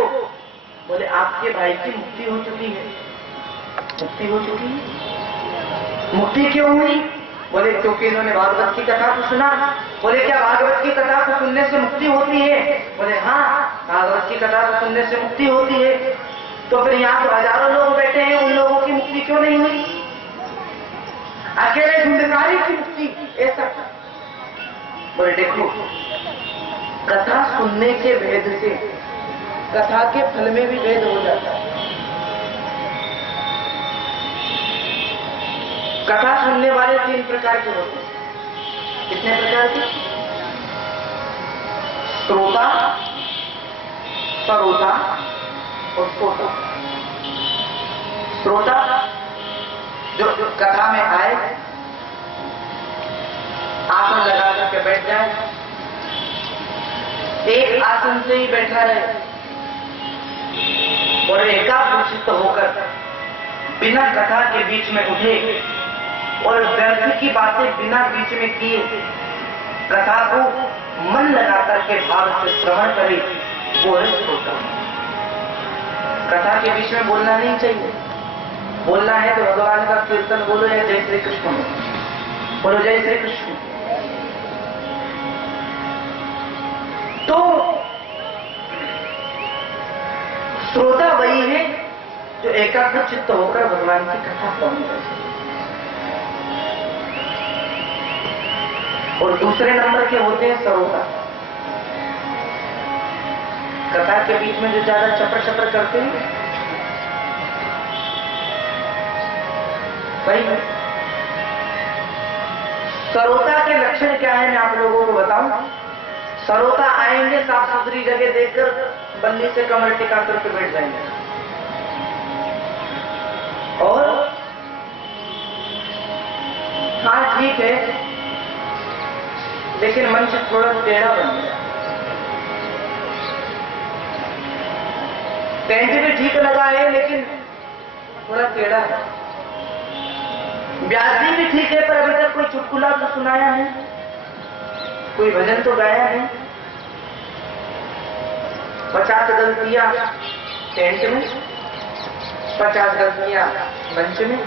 बोले, आपके भाई की मुक्ति हो चुकी है। मुक्ति हो चुकी है? मुक्ति क्यों हुई? बोले, क्योंकि इन्होंने भागवत की कथा को सुना। बोले, क्या भागवत की कथा को सुनने से मुक्ति होती है? बोले, हाँ, भागवत की कथा को सुनने से मुक्ति होती है। तो फिर यहाँ तो हजारों लोग बैठे हैं, उन लोगों की मुक्ति क्यों नहीं हुई? अकेले धुंधकारी की मुक्ति ऐसा? बोले, देखो, कथा सुनने के भेद से कथा के फल में भी भेद हो जाता है। कथा सुनने वाले 3 प्रकार के होते हैं। कितने प्रकार की? श्रोता, सरोता और श्रोता। श्रोता जो कथा में आए, आसन लगा करके बैठ जाए, एक आसन से ही बैठा रहे और एकाग्रचित्त होकर बिना कथा के बीच में उठे और व्यर्थ की बातें बिना बीच में किए कथा को मन लगा करके भाव से श्रवण करे, वो है श्रोता। कथा के बीच में बोलना नहीं चाहिए। बोलना है तो भगवान का कीर्तन बोलो या जय श्री कृष्ण बोलो, जय श्री कृष्ण। तो श्रोता वही है जो एकाग्र चित्त होकर भगवान की कथा सुन रहे। और दूसरे नंबर के होते हैं सरोता। कथा के बीच में जो ज्यादा चपर चपर करते हैं वही है। सरोता के लक्षण क्या है मैं आप लोगों को बताऊं। सरोता आएंगे, साफ सुथरी जगह देखकर बल्ली से कमर टिका करके बैठ जाएंगे और हाँ ठीक है लेकिन मन से थोड़ा टेढ़ा बन गया। टेंट भी ठीक लगा है लेकिन थोड़ा टेढ़ा है। ब्याजी भी ठीक है पर अभी तक कोई चुटकुला तो सुनाया है, कोई भजन तो गाया है। 50 गलतियां टेंट में, 50 गलतियां मंच में,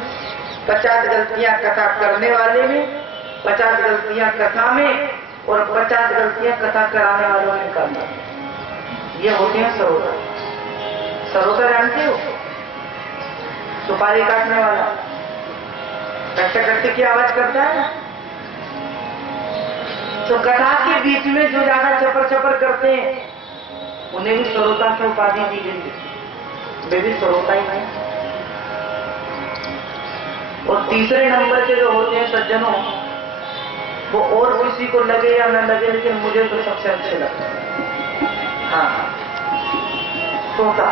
50 गलतियां कथा करने वाले में, 50 गलतियां कथा में और 50 गलतियां कथा कराने वालों में करना। ये होते हैं सरोता। सरोता जानते हो? सुपारी काटने वाला कट्टे कट्टे की आवाज करता है। तो कथा के बीच में जो ज्यादा चपर चपर करते हैं उन्हें भी सरोता की उपाधि दी गई है। वे भी सरोता ही है। और तीसरे नंबर के जो होते हैं सज्जनों, वो और किसी को लगे या न लगे लेकिन मुझे तो सबसे अच्छे लगते हैं। हाँ, श्रोता।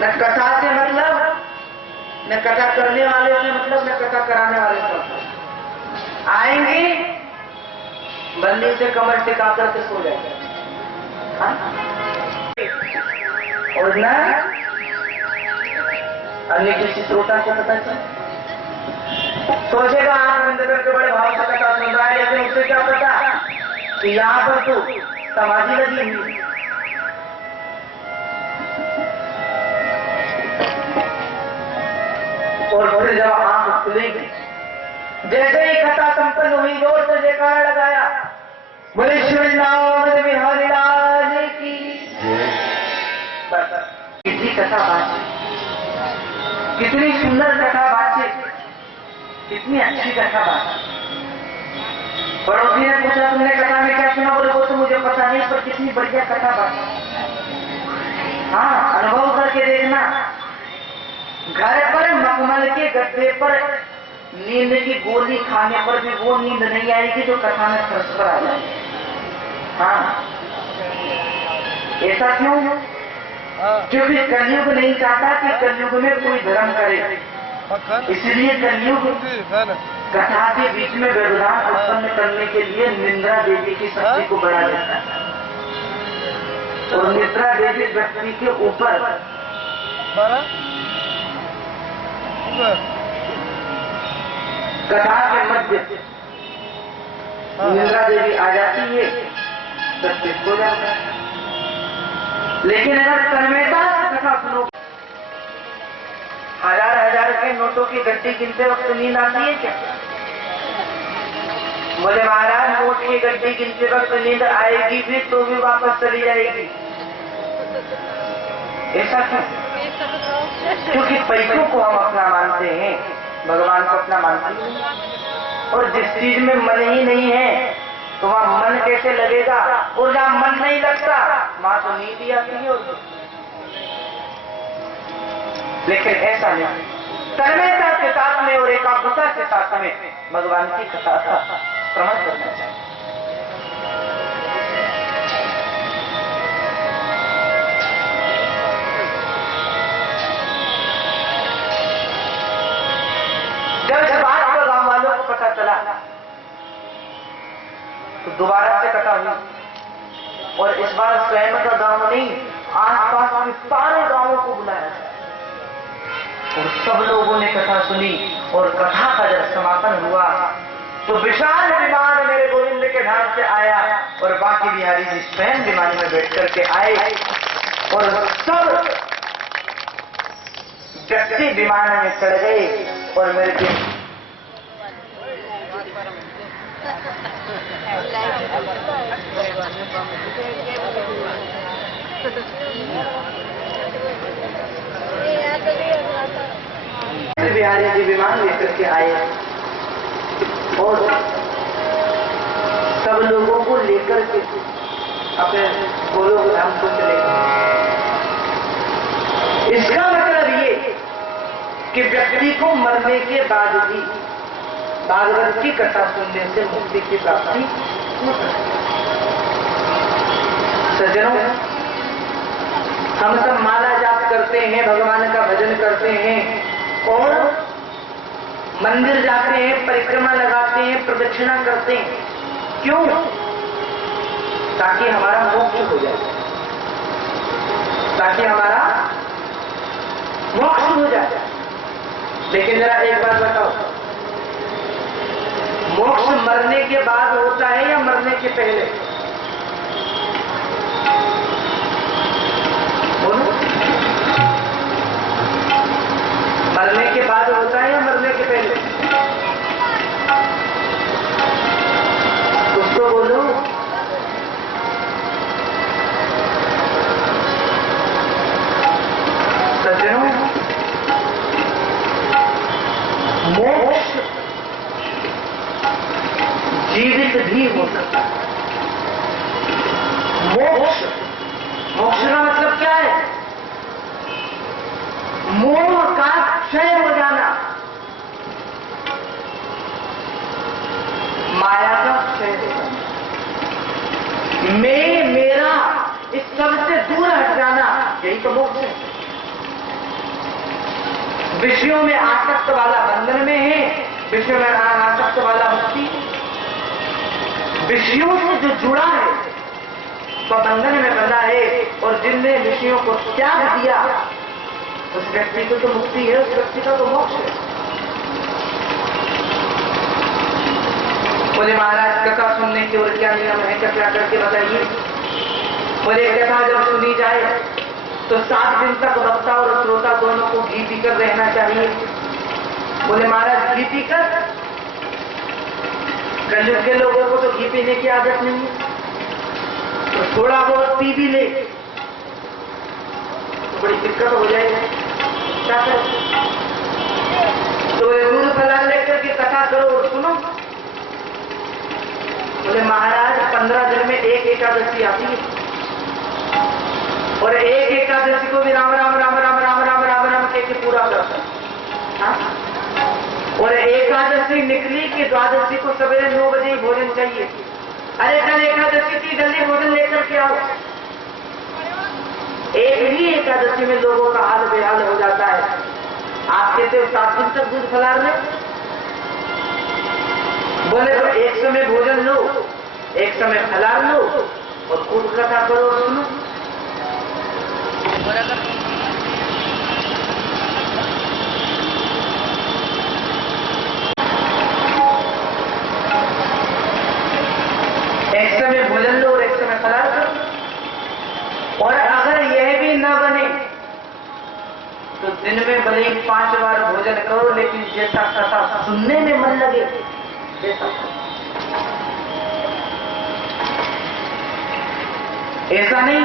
न कथा से मतलब, न कथा करने वाले से मतलब, न कथा कराने वाले से मतलब। आएंगे बल्ली से कमर टिका करके सो जाएंगे। हाँ? और न अन्य किसी श्रोता को पता चले, सोचेगा आप बंद करके बड़े भाव से कथा सुन रहा है, लेकिन उससे क्या पता कि यहाँ पर तो समाधि लगी हुई। और फिर जब आंख खुलेगी, जैसे ही कथा संपन्न हुई, जोर से जयकारा लगाया, बोले श्री नाम बिहारी लाल की। बस कितनी कथा बात, कितनी सुंदर कथा बात, कितनी अच्छी कथा बात। पड़ोसी ने पूछा तुमने कथा में क्या सुना? बोले वो तो मुझे पता नहीं, पर कितनी बढ़िया कथा बात। हाँ, अनुभव करके देखना। घर पर मखमल के गद्दे पर नींद की गोली खाने पर भी वो नींद नहीं आएगी जो कथा में फर्श पर आ जाए। हाँ, ऐसा क्यों? क्योंकि कलयुग नहीं चाहता कि कलयुग में कोई धर्म करे, इसलिए कलयुग कथा के बीच में व्यवधान उत्पन्न करने के लिए निंद्रा देवी की शक्ति को बढ़ा देता है। और निद्रा देवी व्यक्ति के ऊपर कथा के मध्य निंद्रा देवी आ जाती है, व्यक्ति हो जाता है। लेकिन अगर तन्मयता से कथा सुनो, हजार के नोटों की गड्डी गिनते वक्त नींद आती है क्या? बोले महाराज नोट की गड्डी गिनते वक्त नींद आएगी भी तो भी वापस चली जाएगी। ऐसा क्यों? क्योंकि पैसों को हम अपना मानते हैं, भगवान को अपना मानते हैं। और जिस चीज में मन ही नहीं है तो वहां मन कैसे लगेगा? और जहां मन नहीं लगता वहां तो नींद ही आती है। और लेकिन ऐसा नहीं, तन्मयता के साथ में और एकाग्रता के साथ में भगवान की कथा श्रवण करना चाहिए। जब इस बात को गांव वालों को पता चला तो दोबारा से कथा हुई और इस बार स्वयं का गांव नहीं, आसपास के सारे गांवों को बुलाया और सब लोगों ने कथा सुनी और कथा का जब समापन हुआ तो विशाल विमान मेरे गोविंद के ढांच से आया और बाकी बिहारी जी स्वयं विमान में बैठ करके आए और सब व्यक्ति विमान में चढ़ गए और मेरे के बिहारी जी विमान लेकर के आए और सब लोगों को लेकर के अपने गोलोक धाम को चले गए। इसका मतलब ये कि व्यक्ति को मरने के बाद भी भागवत की कथा सुनने से मुक्ति की प्राप्ति हो सकती है। सज्जनों, हम सब माला जाप करते हैं, भगवान का भजन करते हैं और मंदिर जाते हैं, परिक्रमा लगाते हैं, प्रदक्षिणा करते हैं। क्यों? ताकि हमारा मोक्ष हो जाए, ताकि हमारा मोक्ष हो जाए। लेकिन जरा एक बात बताओ, मोक्ष मरने के बाद होता है या मरने के पहले? बोलो, मरने के बाद होता है या मरने के पहले? कुछ तो बोलो। सज्जनों, मोक्ष जीवित भी हो सकता है। मोक्ष, मोक्ष का मतलब क्या है? मोह का क्षय हो जाना, माया का क्षय हो जाना, मैं मेरा इस सब से दूर हट जाना, यही तो मोक्ष है। विषयों में आसक्त वाला बंधन में है, विषयों में आसक्त वाला मुक्ति। विषयों से जो जुड़ा है तो बंधन में बंधा है और जिनने विषयों को त्याग दिया उस व्यक्ति को तो मुक्ति है, उस व्यक्ति का तो मोक्ष है। बोले महाराज कथा सुनने की और क्या नियम है, कृपया करके बताइए। बोले कथा जब सुनी जाए तो 7 दिन तक वक्ता और श्रोता दोनों को घी पीकर रहना चाहिए। बोले महाराज घी पीकर? कलयुग के लोगों को तो घी पीने की आदत नहीं है, तो थोड़ा बहुत पी भी ले तो बड़ी दिक्कत हो जाएगी। क्या करें? तो दूध फलाल लेकर के कथा करो और सुनो। बोले महाराज 15 दिन में एक एकादशी आती है और एक एकादशी को भी राम राम राम राम राम राम राम राम कह के पूरा करता है। और एकादशी निकली कि द्वादशी को सवेरे 9 बजे ही भोजन चाहिए। अरे कल एकादशी थी, जल्दी भोजन लेकर के आओ। एक ही एकादशी में लोगों का हाल बेहाल हो जाता है। आप कहते हो 7 दिन तक दूध फलार ले। बोले तो एक समय भोजन लो, एक समय फलार लो और खूब कथा करो और सुनो। एक समय भोजन लो और एक समय फलार करो। और अगर यह भी न बने तो दिन में भले ही 5 बार भोजन करो, लेकिन जैसा कथा सुनने में मन लगे वैसा। ऐसा नहीं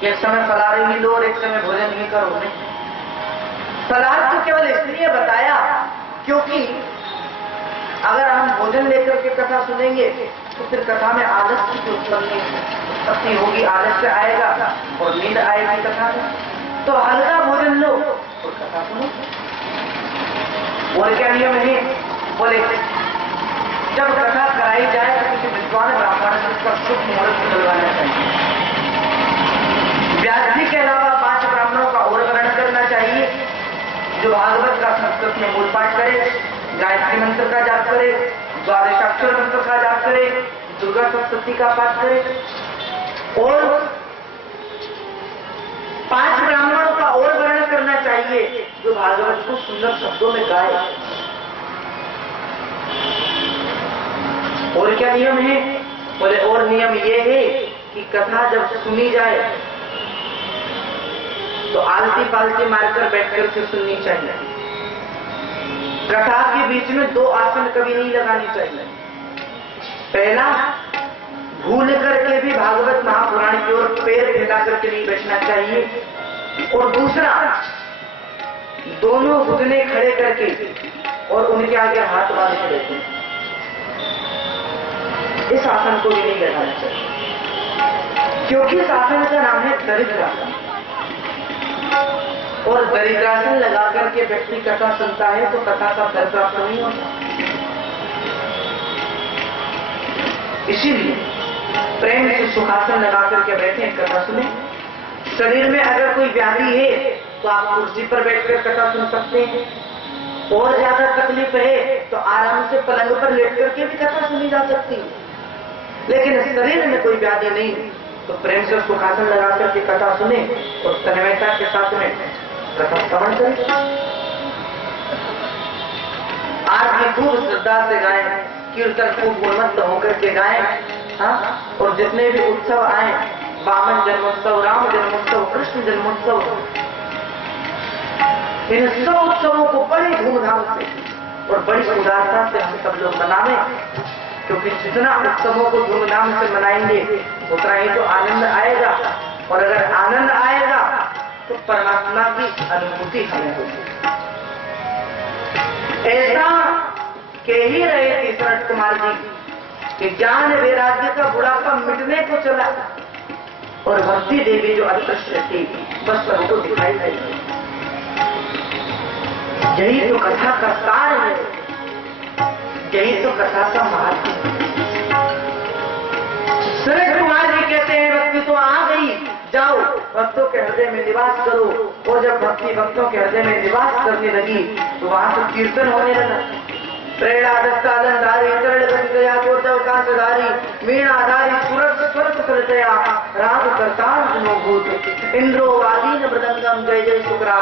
कि एक समय फलार ही लो और एक समय भोजन ही करो। नहीं, फलार तो केवल इसलिए बताया क्योंकि अगर हम भोजन लेकर के कथा सुनेंगे तो फिर कथा में आलस्य की उत्पत्ति होगी, आलस्य आएगा और नींद आएगी कथा में। तो हल्का भोजन लो और कथा सुनो। और क्या नियम है? बोले जब कथा कराई जाए तो किसी विद्वान ब्राह्मण से उसका शुभ मुहूर्त निकलवाना चाहिए। व्यास जी के अलावा 5 ब्राह्मणों का और वर्णन करना चाहिए, जो भागवत का संस्कृत में मूल पाठ करे, गायत्री मंत्र का जाप करे, द्वादशाक्षर मंत्र का जाप करे, दुर्गा सप्तशती का पाठ करे, और 5 ब्राह्मणों का और वर्णन करना चाहिए जो भागवत को सुंदर शब्दों में गाए। और क्या नियम है? बोले और नियम ये है कि कथा जब सुनी जाए तो आलती पालती मारकर बैठकर के सुननी चाहिए। कथा के बीच में 2 आसन कभी नहीं लगानी चाहिए। पहला, भूल करके भी भागवत महापुराण की ओर पैर फैला करके नहीं बैठना चाहिए। और दूसरा, दोनों घुटने खड़े करके और उनके आगे हाथ बांध के बैठे, इस आसन को भी नहीं लगाना चाहिए, क्योंकि इस आसन का नाम है दरिद्रासन। और दरिद्रासन लगा करके व्यक्ति कथा सुनता है तो कथा का फल प्राप्त नहीं होता। इसीलिए प्रेम से सुखासन लगा करके बैठे कथा सुने। शरीर में अगर कोई व्याधि है तो आप कुर्सी पर बैठकर कथा सुन सकते हैं, और ज्यादा तकलीफ है तो आराम से पलंग पर लेट करके भी कथा सुनी जा सकती है। लेकिन शरीर में कोई व्याधि नहीं तो प्रेम से सुखासन लगा करके कथा सुने और तन्मयता के साथ में कथा श्रवण करें। आज भी खूब श्रद्धा से गाएं, कीर्तन खूब गुणवंत होकर के गाएं। हाँ, और जितने भी उत्सव आए, वामन जन्मोत्सव, राम जन्मोत्सव, कृष्ण जन्मोत्सव, इन सब उत्सवों को बड़ी धूमधाम से और बड़ी उदारता से हम सब लोग मनावें, क्योंकि जितना उत्सवों को धूमधाम से मनाएंगे उतना ही तो आनंद आएगा, और अगर आनंद आएगा तो परमात्मा की अनुभूति हमें होगी। ऐसा कह ही रहे थे शरद कुमार जी कि ज्ञान वैराग्य का बुढ़ापा मिटने को चला और भक्ति देवी जो अदृश्य थी बस सबको दिखाई देती। यही तो कथा का सार है, यही तो कथा का महत्व है। शरद कुमार जी कहते हैं भक्ति तो आ गई, जाओ भक्तों के हृदय में निवास करो। और जब भक्ति भक्तों के हृदय में निवास करने लगी तो वहां से कीर्तन होने लगा। प्रेरणाधारी चरण गया गोदव कांतधारी वीणाधारी सुरत स्वर्ग करतया राग करतार भूत इंद्रो वादीन मृदंगम जय जय शुक्रा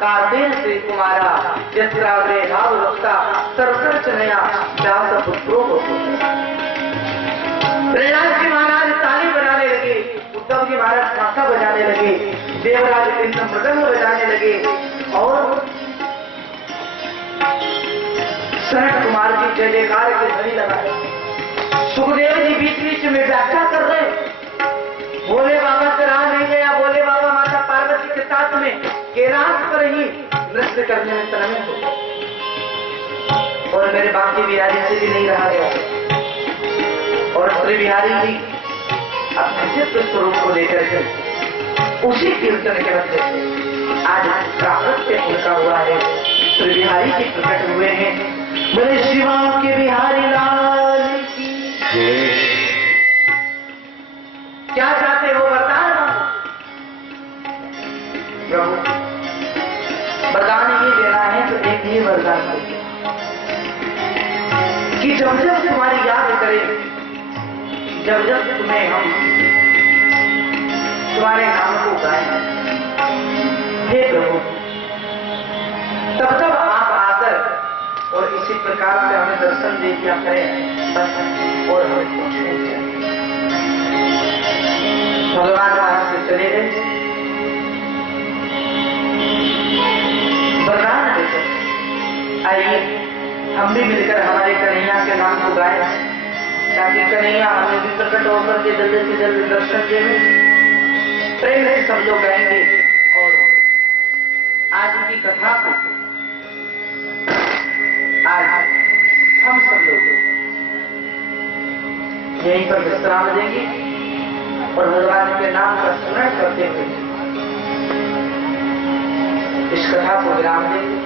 कार्तेन श्री कुमारा यत्राग्रे भाव वक्ता सरसर नया व्यास पुत्रो को। प्रहलाद जी महाराज ताली बजाने लगे, उद्धव जी महाराज काका बजाने लगे, देवराज इंद्र मृदंग बजाने लगे, और शरद कुमार जी जय जयकार की ध्वनि लगाए। सुखदेव जी बीच बीच में व्याख्या कर रहे, भोले बाबा से रहा नहीं गया, भोले बाबा माता पार्वती के साथ में कैलाश पर ही नृत्य करने में तन्मय हो गए, और मेरे बाकी बिहारी से भी नहीं रहा गया। और श्री बिहारी जी अपने चित्त स्वरूप को लेकर के उसी कीर्तन के मध्य से आज प्राप्त उनका हुआ है। श्री बिहारी जी प्रकट हुए हैं। बोले शिवा के बिहारी लाल की क्या चाहते हो बता प्रभु, वरदान ही देना है तो एक ही वरदान दो कि जब जब तुम्हारी याद करें, जब जब तुम्हें हम तुम्हारे नाम को गाएं, हे प्रभु, तब तब आप आकर और इसी प्रकार से हमें दर्शन दे दिया करें बस, और हमें कुछ नहीं चाहिए। भगवान वहां से चले गए, वरदान देकर आइए हम भी मिलकर हमारे कन्हैया के नाम को गाएं, ताकि कन्हैया हमें भी प्रकट होकर के जल्द से जल्द दर्शन दें। प्रेम से सब लोग गाएंगे और आज की कथा को आज हम सब लोग यहीं पर विश्राम देंगे और भगवान के नाम का स्मरण करते हुए इस कथा को विराम देंगे।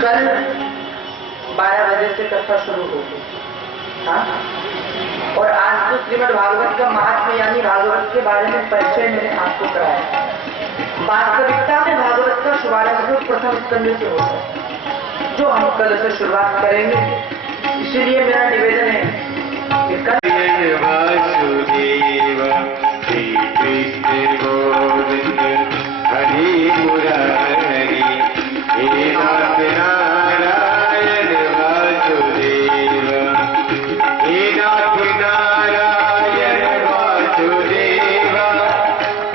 कल 12 बजे से कथा शुरू होगी। हाँ? और आज तो श्रीमद् भागवत का महात्म्य यानी भागवत के बारे में परिचय मैंने आपको कराया। वास्तविकता में भागवत का शुभारंभ प्रथम स्कंद से होता है, जो हम कल से शुरुआत करेंगे। इसीलिए मेरा निवेदन है कि कल वासुदेव श्री कृष्ण गोविंद हरि मुरारी हे नाथ नारायण वासुदेव हे नाथ नारायण वासुदेव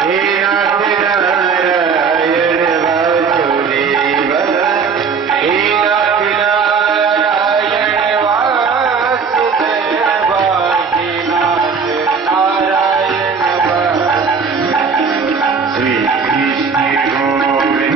हे नाथ नारायण वासुदेव हे नाथ नारायण वासुदेव हे नाथ नारायण श्री कृष्ण गोविंद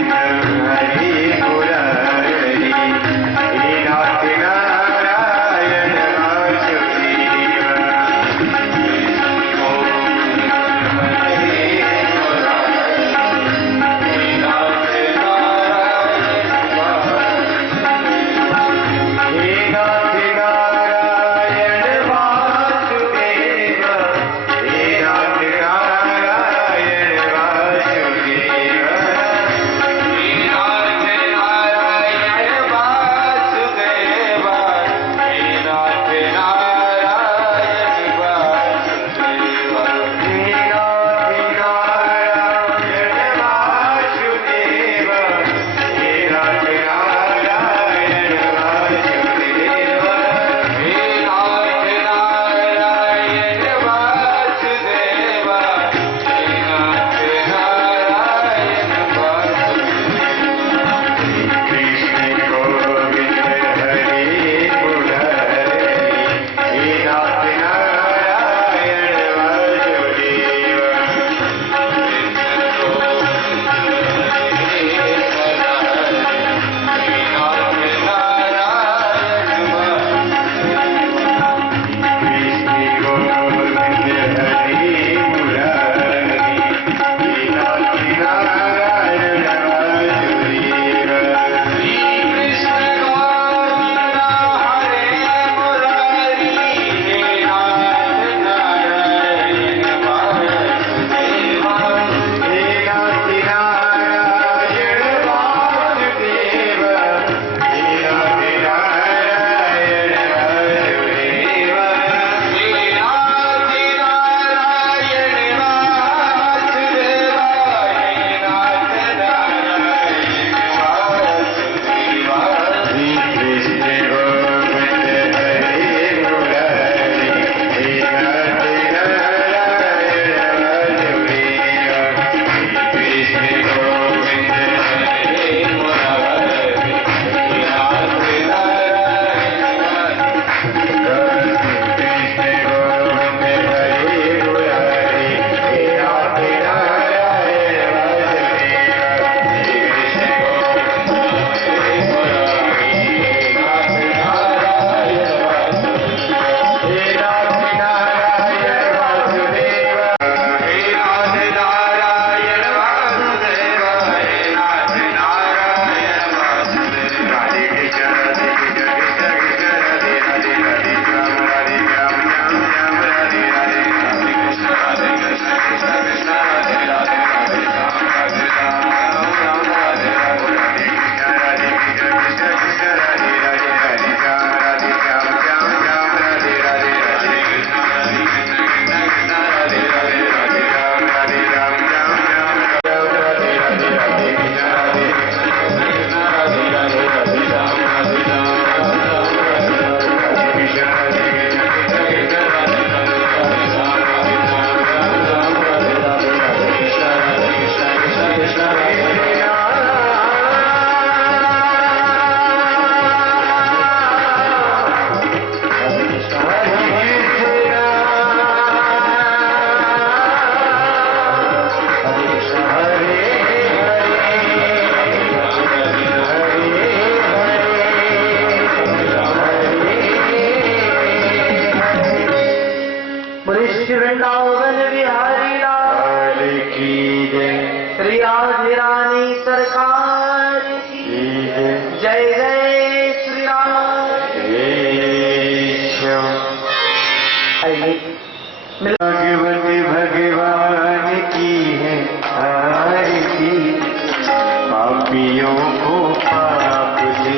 पापियों को पाप से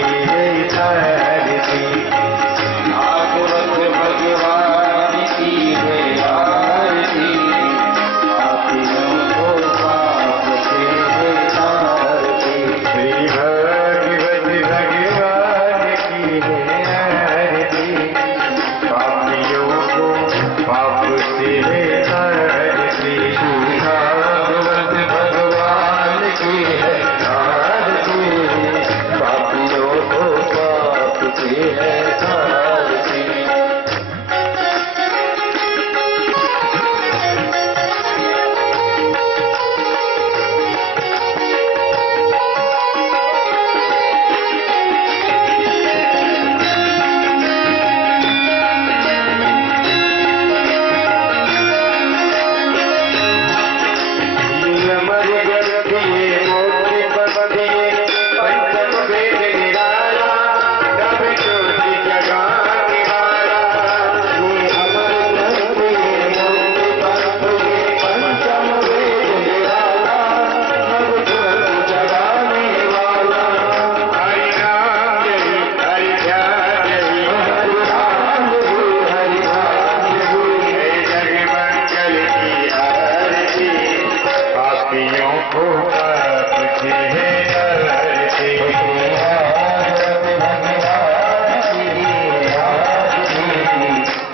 तारती। भागवत भगवान की है आरती, पापियों को पाप से तारती। श्री भागवत भगवान की है आरती, पापियों को पाप से तारती। भागवत भगवान की है आरती, पापियों को पाप से तारती। पापियों को पाप से तारती।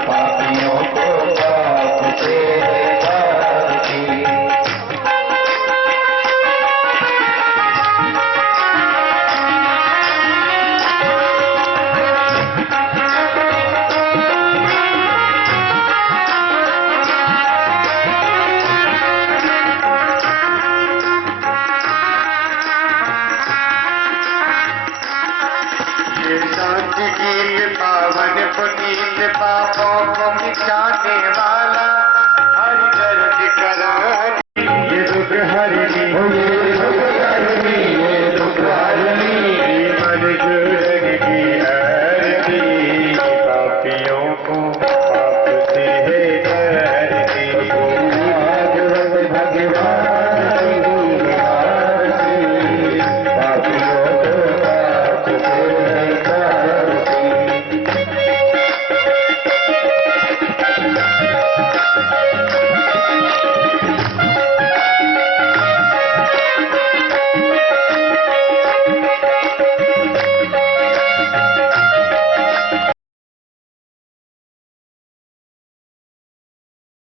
पापियों को पाप से तारती। शांति गीत पावन पुनीत पापों को मिटाने वाला, हरि दर्द करा ये दुख हरि